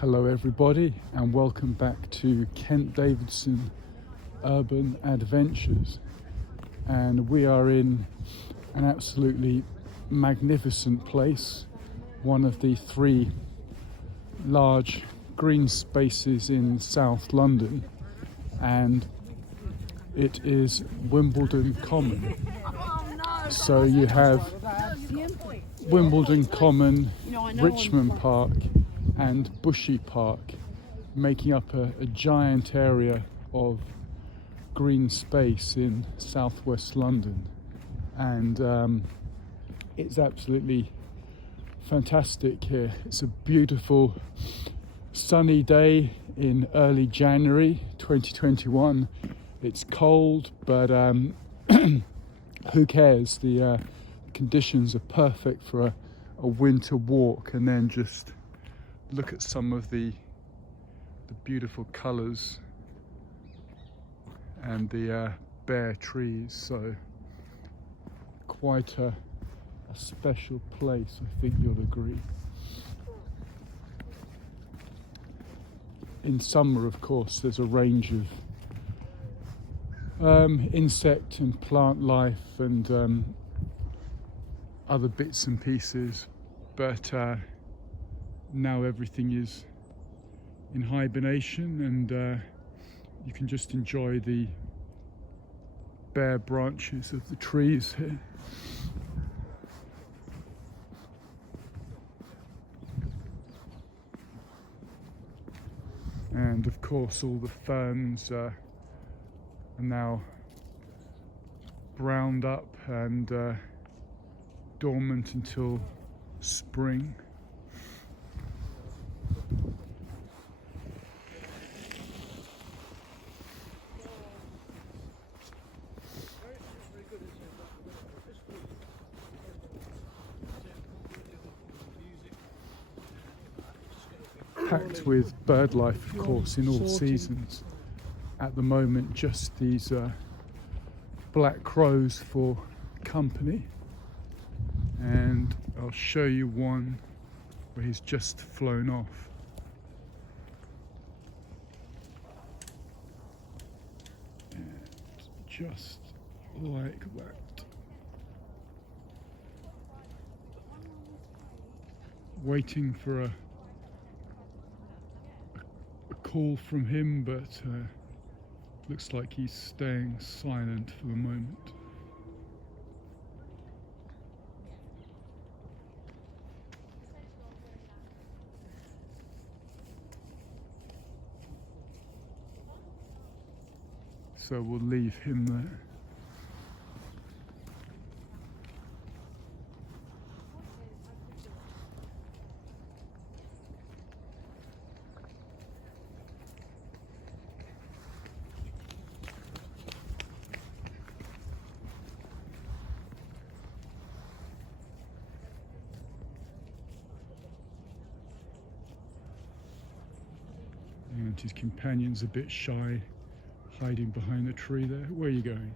Hello everybody and welcome back to Kent Davidson Urban Adventures, and we are in an absolutely magnificent place, one of the three large green spaces in South London, and it is Wimbledon Common. So you have Wimbledon Common, Richmond Park and Bushy Park making up a giant area of green space in southwest London, and it's absolutely fantastic here. It's a beautiful sunny day in early January 2021. It's cold, but who cares? The conditions are perfect for a winter walk, and then just look at some of the beautiful colours and the bare trees. So quite a special place, I think you'll agree. In summer, of course, there's a range of insect and plant life and other bits and pieces, but now everything is in hibernation, and you can just enjoy the bare branches of the trees here. And of course all the ferns are now browned up and dormant until spring. Packed with bird life, of course, in all seasons. At the moment, just these black crows for company, and I'll show you one where he's just flown off. And just like that. Waiting for a call from him, but looks like he's staying silent for the moment. So we'll leave him there. And his companion's a bit shy, hiding behind the tree there. Where are you going?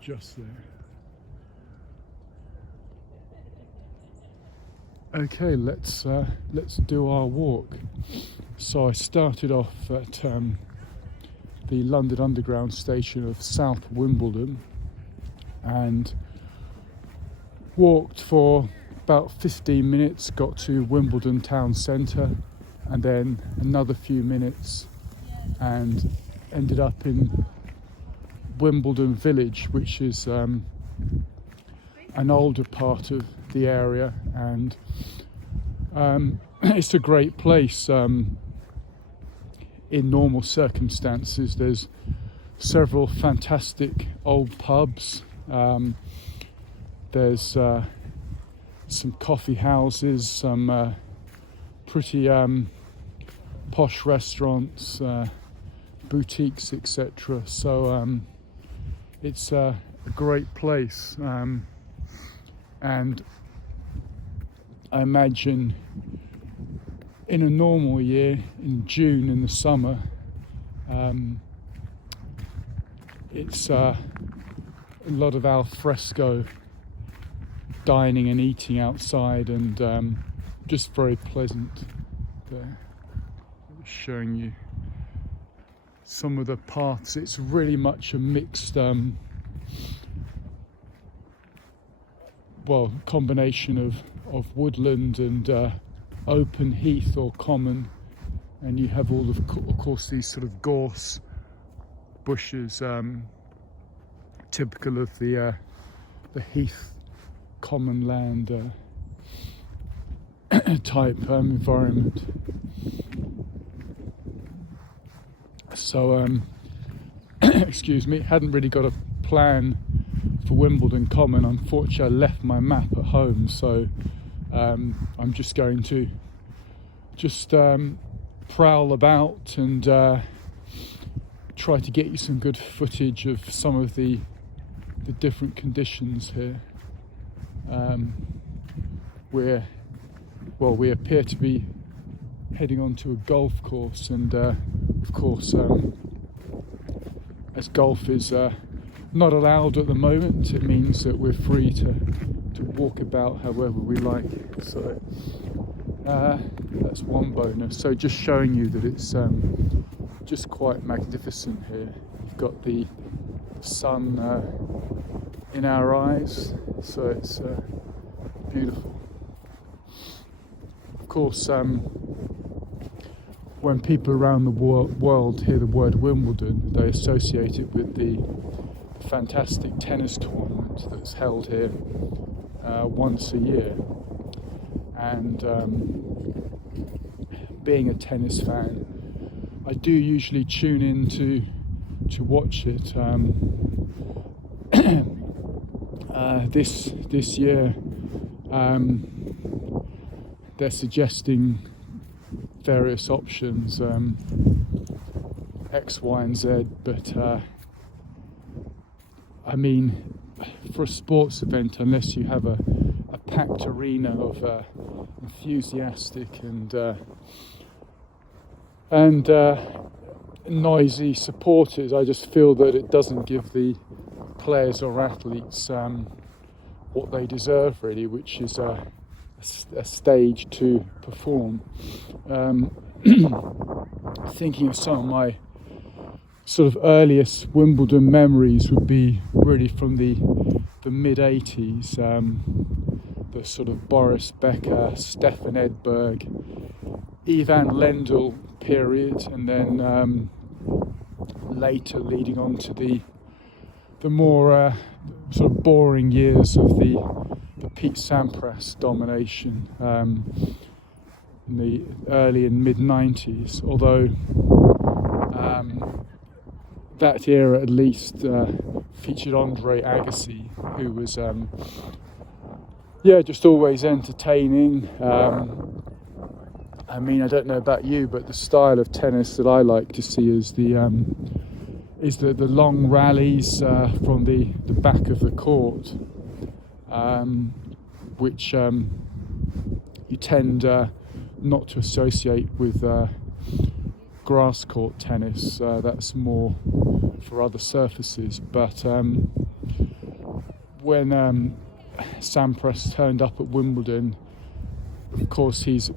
Just there. Okay, let's do our walk. So I started off at the London Underground station of South Wimbledon and walked for about 15 minutes, got to Wimbledon town centre, and then another few minutes and ended up in Wimbledon village, which is an older part of the area, and it's a great place. In normal circumstances, there's several fantastic old pubs. There's some coffee houses, some pretty posh restaurants, boutiques, etc. So it's a great place, and I imagine in a normal year, in June, in the summer, it's a lot of al fresco dining and eating outside, and just very pleasant there. Showing you some of the paths. It's really much a mixed combination of woodland and open heath or common, and you have all of course these sort of gorse bushes, typical of the heath common land type environment. So excuse me, hadn't really got a plan for Wimbledon Common. Unfortunately, I left my map at home, so I'm just going to prowl about and try to get you some good footage of some of the different conditions here. We appear to be heading onto a golf course, and of course, as golf is not allowed at the moment, it means that we're free to walk about however we like. So that's one bonus. So just showing you that it's just quite magnificent here. You've got the sun in our eyes, so it's beautiful. Of course, when people around the world hear the word Wimbledon, they associate it with the fantastic tennis tournament that's held here once a year. And being a tennis fan, I do usually tune in to watch it. This year, they're suggesting various options, X, Y, and Z. But I mean, for a sports event, unless you have a packed arena of enthusiastic and noisy supporters, I just feel that it doesn't give the players or athletes what they deserve, really, which is a stage to perform. Thinking of some of my sort of earliest Wimbledon memories would be really from the mid-80s, the sort of Boris Becker, Stefan Edberg, Ivan Lendl period, and then later leading on to the more sort of boring years of the Pete Sampras domination in the early and mid-90s, although that era at least featured Andre Agassi, who was just always entertaining. I mean, I don't know about you, but the style of tennis that I like to see is the long rallies from the back of the court, which you tend not to associate with grass court tennis. That's more for other surfaces. But when Sampras turned up at Wimbledon, of course he's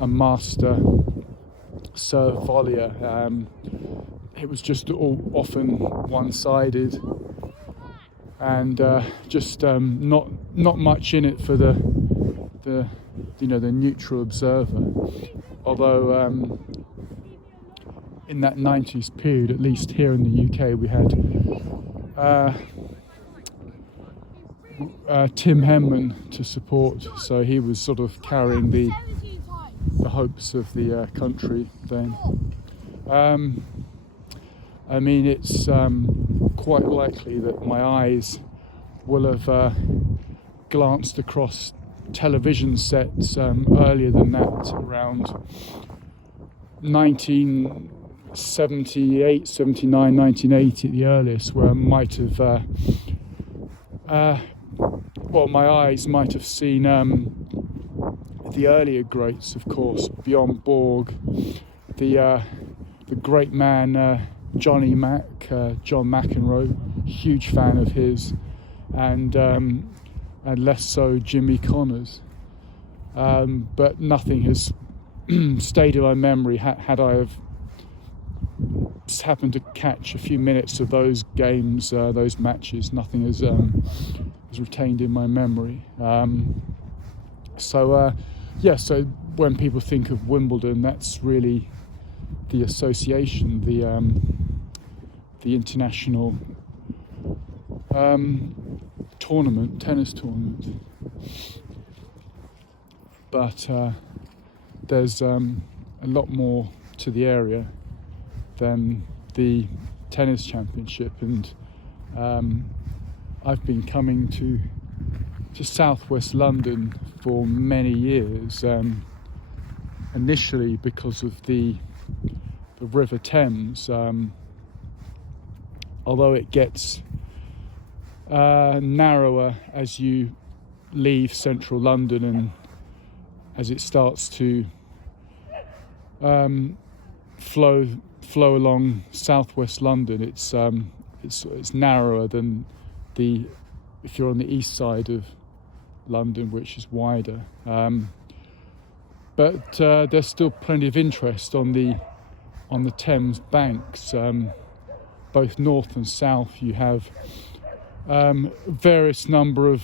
a master serve volleyer. It was just all often one-sided, and just not much in it for the neutral observer. Although in that 90s period, at least here in the UK, we had Tim Henman to support, so he was sort of carrying the hopes of the country then. I mean, it's quite likely that my eyes will have glanced across television sets earlier than that, around 1978, 79, 1980 at the earliest, where I might have, my eyes might have seen the earlier greats, of course, Bjorn Borg, the great man Johnny Mac, John McEnroe, huge fan of his, and less so Jimmy Connors. but nothing has stayed in my memory. Had I have happened to catch a few minutes of those games, those matches, nothing has retained in my memory. So when people think of Wimbledon, that's really the association, the international tennis tournament. But there's a lot more to the area than the tennis championship, and I've been coming to southwest London for many years, initially because of the River Thames, although it gets narrower as you leave central London and as it starts to flow along southwest London. It's narrower than if you're on the east side of London, which is wider. But there's still plenty of interest on the Thames banks, both north and south. You have various number of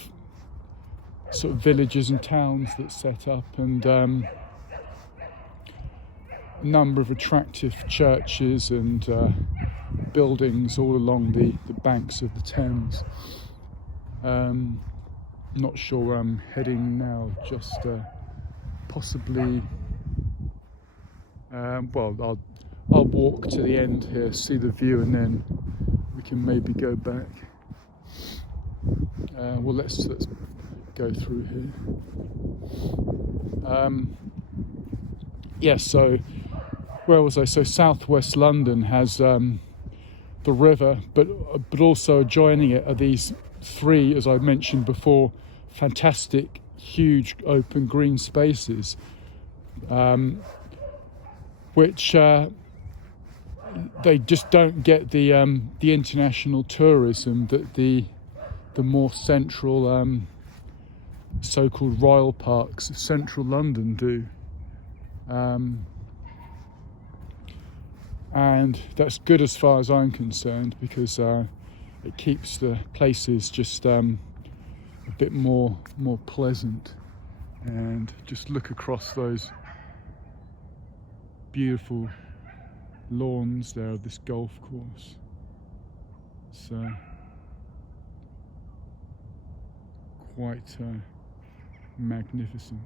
sort of villages and towns that set up, and a number of attractive churches and buildings all along the banks of the Thames. Not sure where I'm heading now, just possibly I'll walk to the end here, see the view, and then we can maybe go back. Let's go through here. So where was I? So southwest London has the river, but also adjoining it are these three, as I mentioned before, fantastic, huge open green spaces, which they just don't get the international tourism that the more central so-called royal parks of central London do. And that's good as far as I'm concerned, because it keeps the places just a bit more pleasant. And just look across those beautiful lawns there of this golf course. So quite magnificent.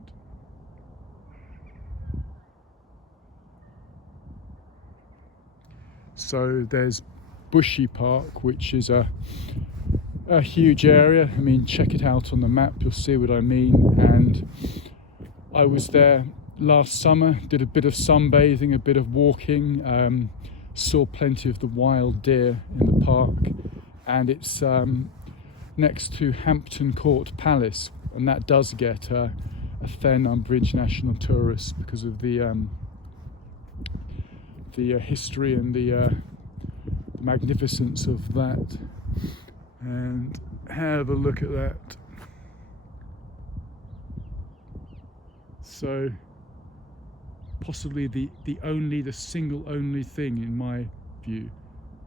So there's Bushy Park, which is a huge area. I mean, check it out on the map, you'll see what I mean. And I was there last summer, did a bit of sunbathing, a bit of walking, saw plenty of the wild deer in the park, and it's next to Hampton Court Palace, and that does get a fair number of international tourists because of the history and the magnificence of that. And have a look at that. So possibly the single only thing, in my view,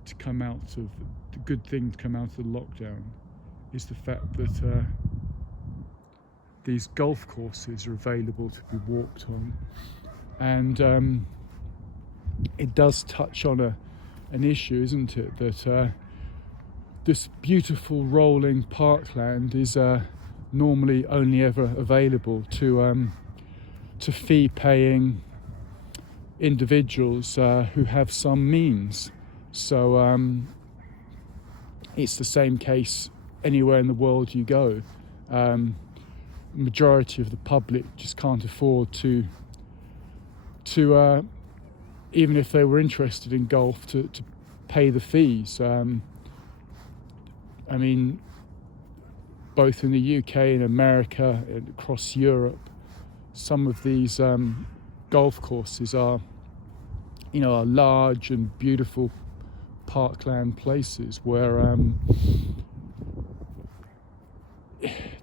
to come out of the good thing to come out of the lockdown is the fact that these golf courses are available to be walked on, and it does touch on an issue, isn't it, that this beautiful rolling parkland is normally only ever available to fee-paying individuals who have some means. So it's the same case anywhere in the world you go. Majority of the public just can't afford to even if they were interested in golf, to pay the fees. I mean, both in the UK and America and across Europe, some of these golf courses are large and beautiful parkland places where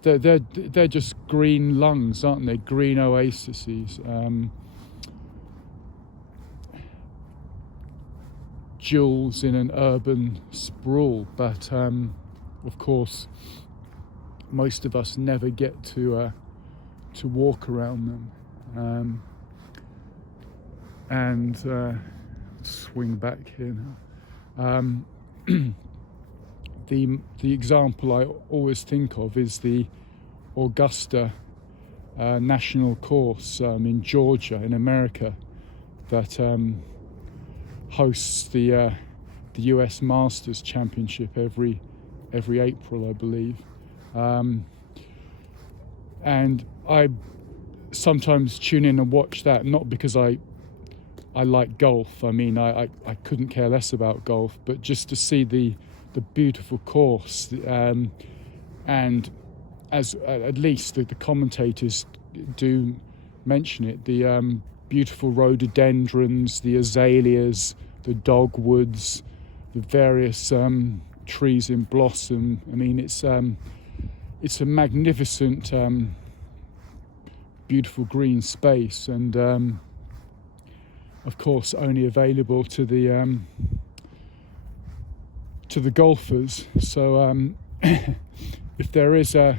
they're just green lungs, aren't they? Green oases. Jewels in an urban sprawl, but of course most of us never get to walk around them. And swing back here now. The example I always think of is the Augusta National Course in Georgia, in America, that hosts the US Masters Championship every April, I believe. And I sometimes tune in and watch that, not because I like golf. I mean, I couldn't care less about golf, but just to see the beautiful course, and as at least the commentators do mention it, the beautiful rhododendrons, the azaleas, the dogwoods, the various trees in blossom. I mean, it's a magnificent, beautiful green space, and of course only available to the golfers. So if there is a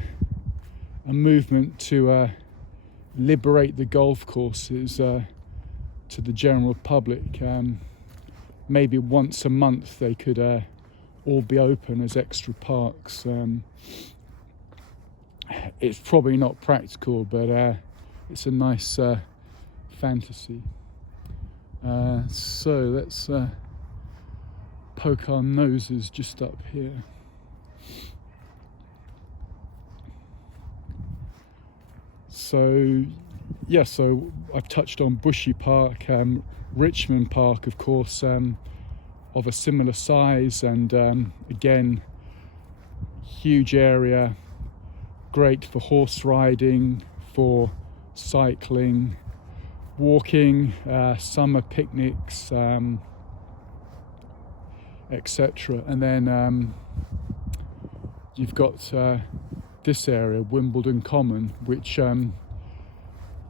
movement to liberate the golf courses to the general public, maybe once a month they could all be open as extra parks. It's probably not practical, but it's a nice fantasy. So let's poke our noses just up here. So I've touched on Bushy Park, Richmond Park, of course, of a similar size, and again, huge area, great for horse riding, for cycling, walking, summer picnics, etc. And then you've got this area, Wimbledon Common, which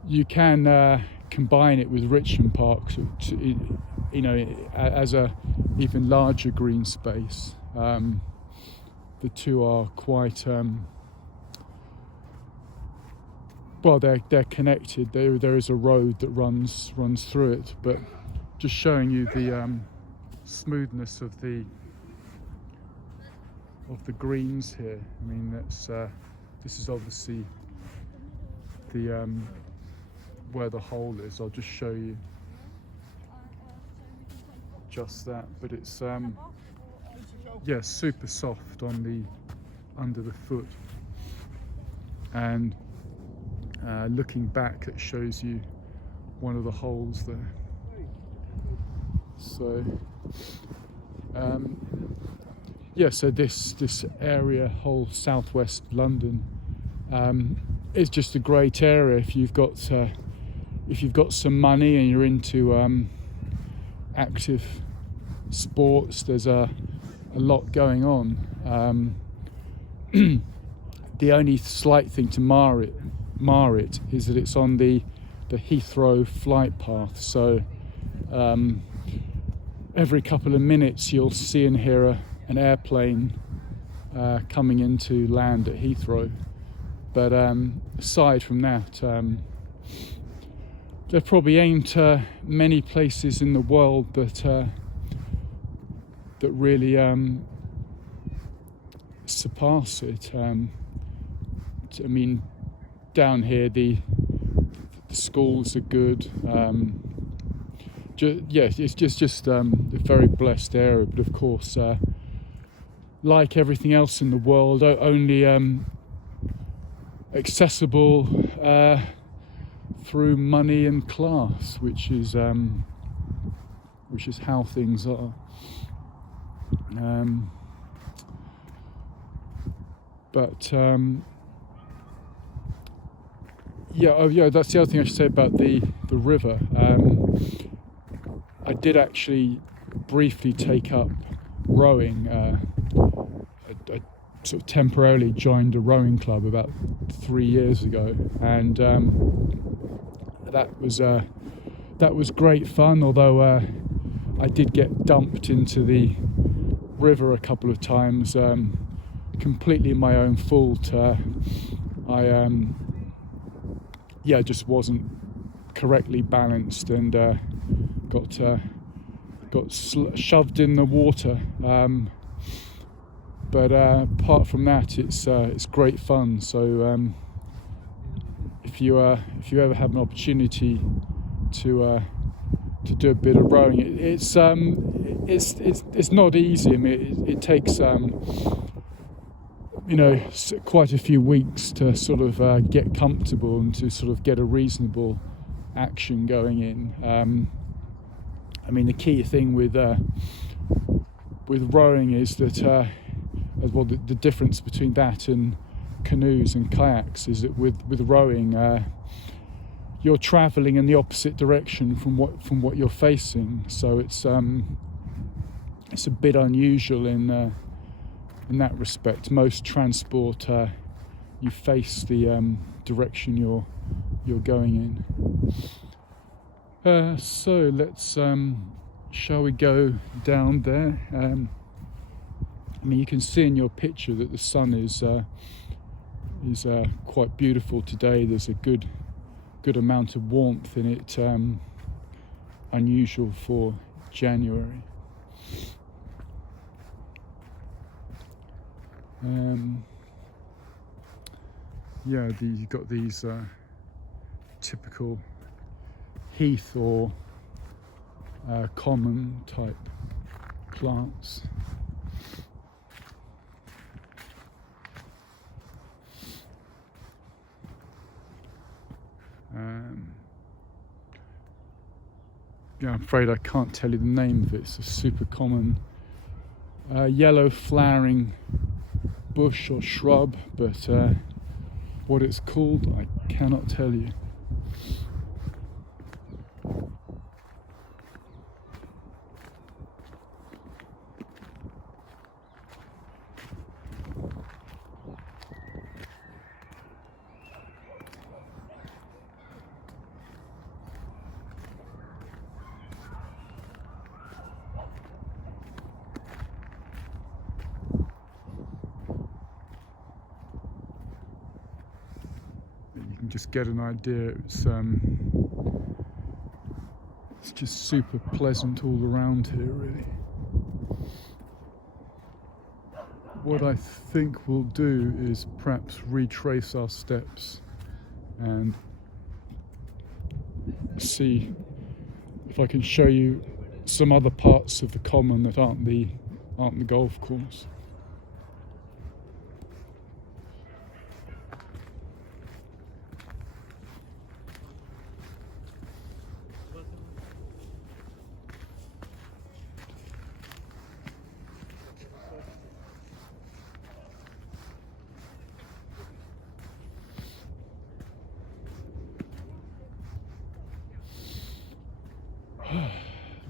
you can combine it with Richmond Park, as a even larger green space. The two are quite well, they're connected. There is a road that runs through it, but just showing you the smoothness of the greens here. I mean, this is obviously the where the hole is. I'll just show you just that, but it's super soft on the under the foot, and looking back, it shows you one of the holes there. So so this area, whole southwest London, is just a great area if you've got some money and you're into active sports. There's a lot going on. The only slight thing to mar it is that it's on the Heathrow flight path. So every couple of minutes you'll see and hear an airplane coming into land at Heathrow. But aside from that, there probably ain't many places in the world that really surpass it. I mean, down here the schools are good. It's just a very blessed area. But of course, like everything else in the world, only accessible through money and class, which is how things are. That's the other thing I should say about the river. I did actually briefly take up rowing. I sort of temporarily joined a rowing club about 3 years ago, and that was great fun. Although I did get dumped into the river a couple of times, completely my own fault. I just wasn't correctly balanced and got shoved in the water. But apart from that, it's great fun. So if you ever have an opportunity to do a bit of rowing, it's not easy. I mean, it takes quite a few weeks to sort of get comfortable and to sort of get a reasonable action going in. I mean, the key thing with rowing is that the difference between that and canoes and kayaks is that with rowing, you're travelling in the opposite direction from what you're facing. So it's a bit unusual in that respect. Most transport, you face the direction you're going in. So let's shall we go down there? I mean, you can see in your picture that the sun is quite beautiful today. There's a good amount of warmth in it, unusual for January. You've got these typical heath or common type plants. I'm afraid I can't tell you the name of it. It's a super common yellow flowering bush or shrub, but what it's called I cannot tell you. You can just get an idea. It's just super pleasant all around here, really. What I think we'll do is perhaps retrace our steps and see if I can show you some other parts of the common that aren't the golf course.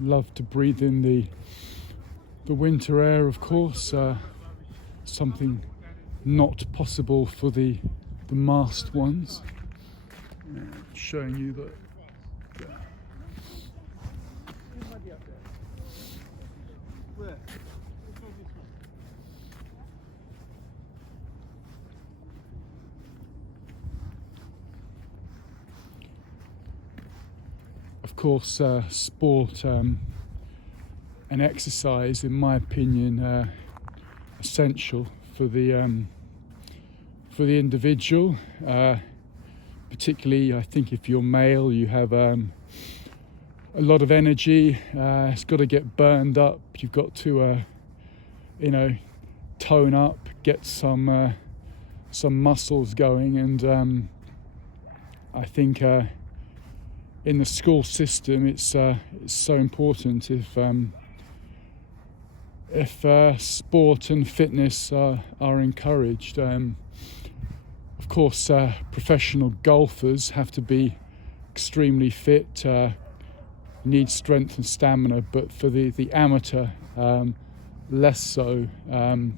Love to breathe in the winter air, of course. Something not possible for the masked ones. Showing you that. Of course, sport and exercise, in my opinion, essential for the individual. Particularly, I think if you're male, you have a lot of energy. It's got to get burned up. You've got to, tone up, get some muscles going, and I think. In the school system, it's so important if sport and fitness are encouraged. Of course, professional golfers have to be extremely fit, need strength and stamina, but for the amateur, less so. Of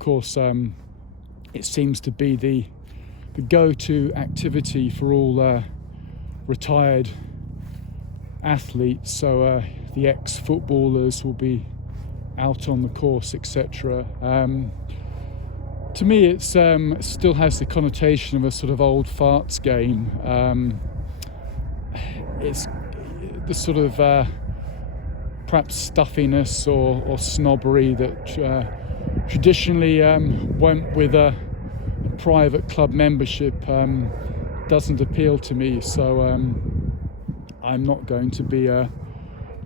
course, it seems to be the go-to activity for all retired athletes. So the ex-footballers will be out on the course, etc. To me, it still has the connotation of a sort of old farts game. It's the sort of perhaps stuffiness or snobbery that traditionally went with a private club membership doesn't appeal to me. So I'm not going to be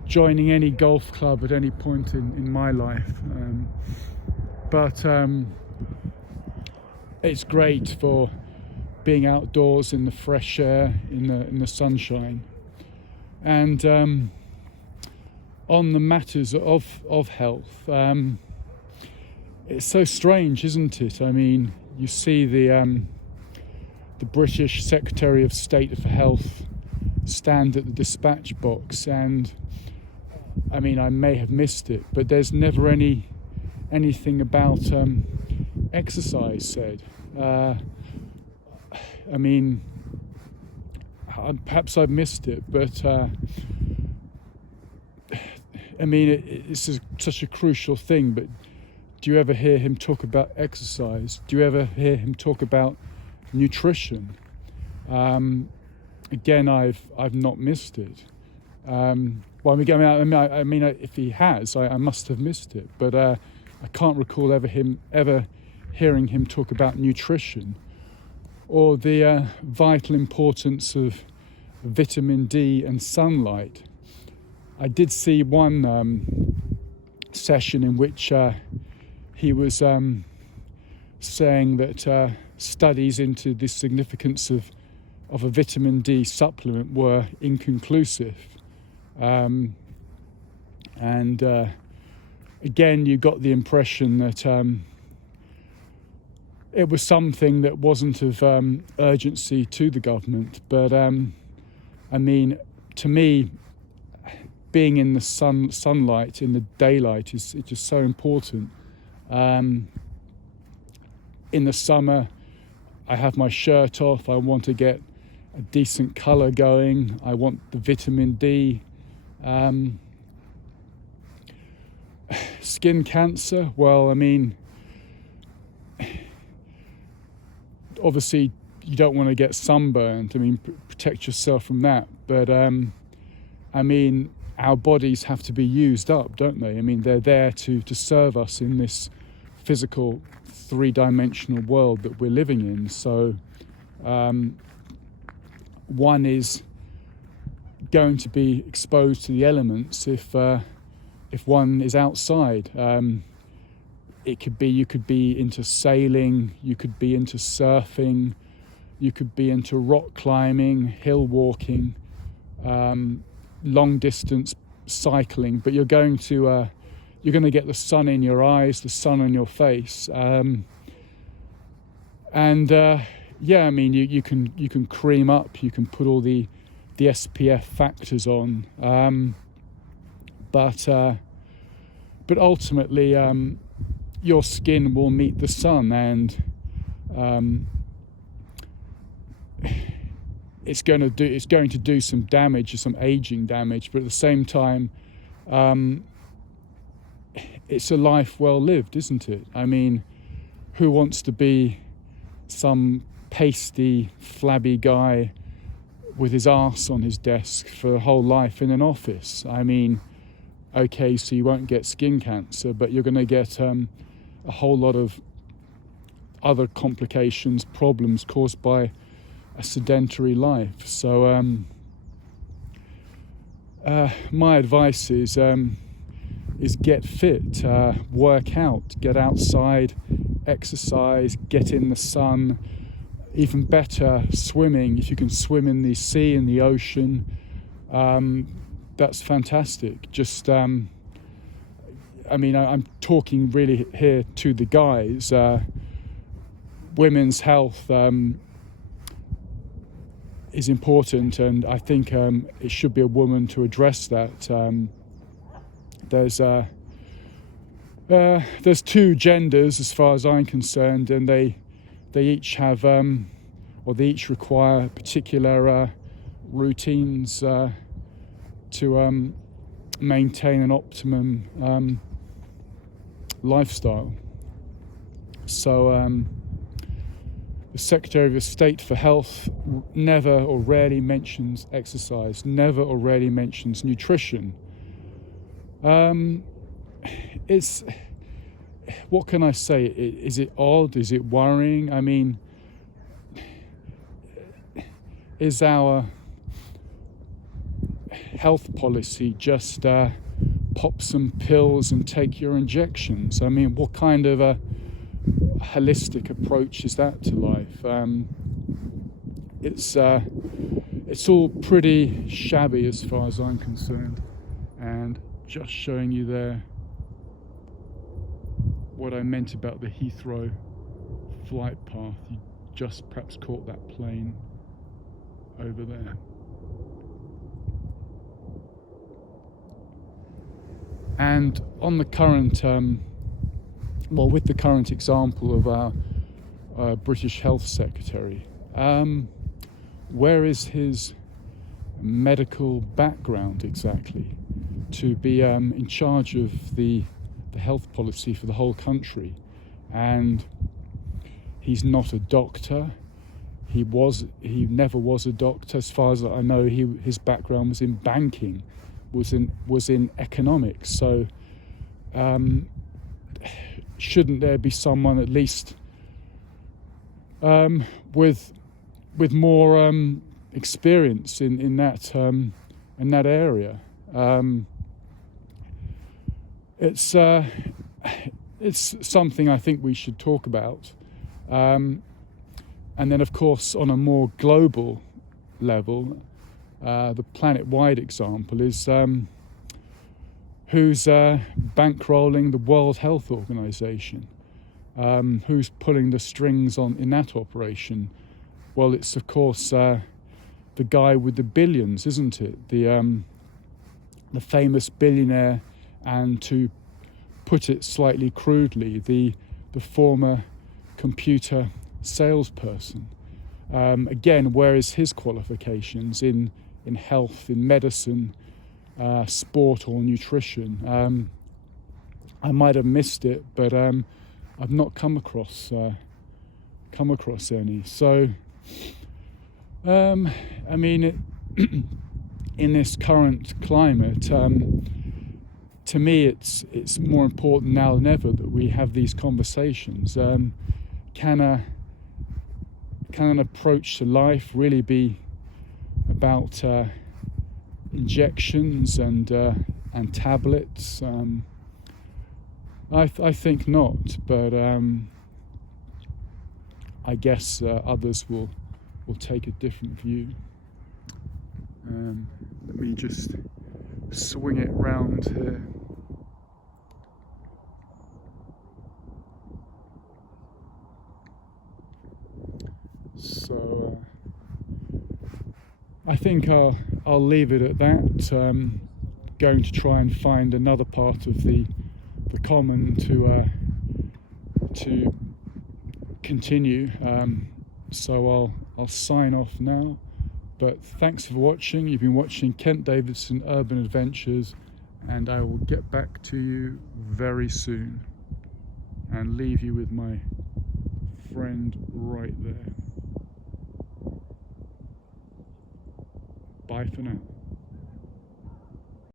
joining any golf club at any point in my life. But it's great for being outdoors in the fresh air, in the sunshine. And on the matters of health, it's so strange, isn't it? I mean, you see the British Secretary of State for Health stand at the dispatch box, and I mean, I may have missed it, but there's never anything about exercise said. I mean, perhaps I've missed it, but I mean, it's such a crucial thing. But do you ever hear him talk about exercise? Do you ever hear him talk about nutrition? Again, I've not missed it. Well, I mean, if he has, I must have missed it. But I can't recall ever hearing him talk about nutrition or the vital importance of vitamin D and sunlight. I did see one session in which he was saying that studies into the significance of a vitamin D supplement were inconclusive. And again, you got the impression that it was something that wasn't of urgency to the government. But I mean, to me, being in the sunlight, in the daylight, is just so important. In the summer, I have my shirt off. I want to get a decent colour going. I want the vitamin D. Skin cancer, well, I mean, obviously you don't want to get sunburned. I mean, protect yourself from that. But I mean, our bodies have to be used up, don't they? I mean, they're there to serve us in this physical three-dimensional world that we're living in. So one is going to be exposed to the elements if one is outside. You could be into sailing, you could be into surfing, you could be into rock climbing, hill walking, long distance cycling, but you're going to get the sun in your eyes, the sun on your face, yeah, I mean, you can cream up, you can put all the SPF factors on, but ultimately your skin will meet the sun, and it's going to do some damage, some aging damage, but at the same time, it's a life well lived, isn't it? I mean, who wants to be some pasty, flabby guy with his arse on his desk for a whole life in an office? I mean, okay, so you won't get skin cancer, but you're going to get a whole lot of other complications, problems caused by a sedentary life. So my advice is get fit, work out, get outside, exercise, get in the sun. Even better, swimming. If you can swim in the sea, in the ocean, that's fantastic. Just, I mean, I'm talking really here to the guys. Women's health is important, and I think it should be a woman to address that. There's there's two genders as far as I'm concerned, and they each have or they each require particular routines to maintain an optimum lifestyle. So the Secretary of State for Health never or rarely mentions exercise, never or rarely mentions nutrition. It's, what can I say? Is it odd? Is it worrying? I mean, is our health policy just pop some pills and take your injections? I mean, what kind of a holistic approach is that to life? It's all pretty shabby as far as I'm concerned, and just showing you there what I meant about the Heathrow flight path. You just perhaps caught that plane over there. And on the current, with the current example of our British Health Secretary, where is his medical background exactly to be in charge of the health policy for the whole country? And he's not a doctor. He never was a doctor. As far as I know, his background was in banking, was in economics. So shouldn't there be someone at least with more experience in that area? It's something I think we should talk about. And then, of course, on a more global level, the planet-wide example is who's bankrolling the World Health Organization, who's pulling the strings in that operation. Well, it's, of course, the guy with the billions, isn't it? The famous billionaire, and to put it slightly crudely, the former computer salesperson. Again, where is his qualifications in health, in medicine, sport or nutrition? I might have missed it, but I've not come across any. So, I mean, in this current climate, to me, it's more important now than ever that we have these conversations. Can an approach to life really be about injections and tablets? I think not, but I guess others will take a different view. Let me just swing it round here. So I think I'll leave it at that. Going to try and find another part of the common to continue. So I'll sign off now. But thanks for watching. You've been watching Kent Davidson Urban Adventures, and I will get back to you very soon and leave you with my friend right there. Bye for now.